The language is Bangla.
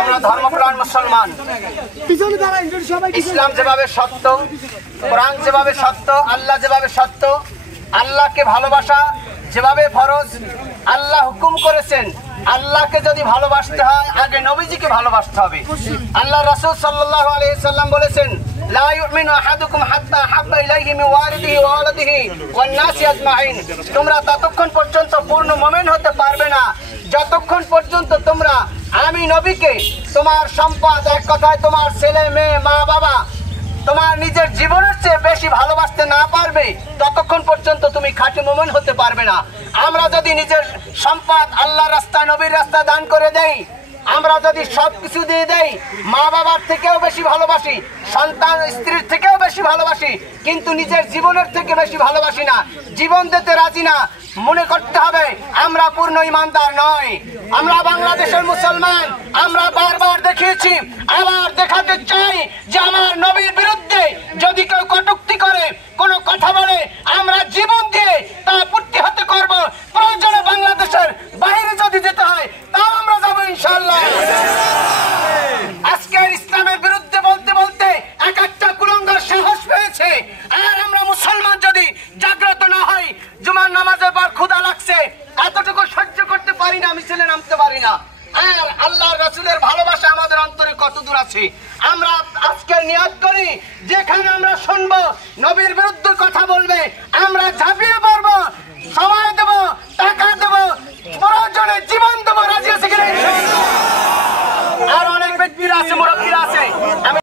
আমরা ধর্মপ্রাণ মুসলমান। ইসলাম যেভাবে সত্য, কোরআন যেভাবে সত্য, আল্লাহ যেভাবে সত্য, আল্লাহকে ভালোবাসা যেভাবে ফরজ, আল্লাহ হুকুম করেছেন আল্লাহকে যদি ভালোবাসতে হয় আগে নবীজিকে ভালোবাসতে হবে। আল্লাহ রাসূল সাল্লাল্লাহু আলাইহি সাল্লাম বলেছেন, লা ইউমিনু আহাদুকুম হাত্তা হাব্বা ইলাইহি মিন ওয়ালিদিহি ওয়া ওয়ালাদিহি ওয়ান নাসি আজমাইন। তোমরা ততক্ষণ পর্যন্ত পূর্ণ মুমিন হতে পারবে না যতক্ষণ পর্যন্ত তোমরা আমি নবীকে, তোমার সম্পদ, এক কথায় তোমার ছেলে মেয়ে, মা বাবা, তোমার নিজের জীবনের চেয়ে বেশি ভালোবাসতে না পারবে ততক্ষণ পর্যন্ত তুমি খাঁটি মুমিন হতে পারবে না। আমরা যদি নিজের সম্পদ আল্লাহর রাস্তায়, নবীর রাস্তায় দান করে দেই, আমরা যদি সবকিছু দিয়ে দেই, মা বাবার থেকেও বেশি ভালোবাসি, সন্তান স্ত্রীর থেকেও বেশি ভালোবাসি, কিন্তু নিজের জীবনের থেকে বেশি ভালোবাসি না, জীবন দিতে রাজি না, মনে করতে হবে আমরা পূর্ণ ইমানদার নয়। আমরা বাংলাদেশের মুসলমান, আমরা বারবার দেখিয়েছি, আবার দেখাতে চাই যে আমার নবীর বিরুদ্ধে যদি কেউ কটূক্তি করে, কোনো কথা বলে, আমরা জীবন দিয়ে তা প্রতিহত করব। প্রয়োজনে বাংলাদেশের বাইরে যদি যেতে হয় তাও আমরা যাবো ইনশাআল্লাহ। আজকের ইসলামের বিরুদ্ধে বলতে বলতে এক একটা কুলাঙ্গার সাহস পেয়েছে। আর আমরা মুসলমান যদি জাগ্রত না হই, জুমার নামাজের পর ক্ষুধা লাগছে, এতটুকু সহ্য করতে পারি না, মিছিলে নামতে পারি না। আর আল্লাহর রাসূলের ভালোবাসা আমাদের অন্তরে কত দূর আছে। আমরা আজকে নিয়ত করি, যেখানে আমরা শুনবো নবীর বিরুদ্ধে কথা বলবে, আমরা ঝাঁপিয়ে পড়বো, সময় দেব, টাকা দেব, প্রয়োজনে জীবন দেবো। রাজি আছে কিনা? আর অনেক ব্যক্তিরা আছে, মুরব্বীরা আছে।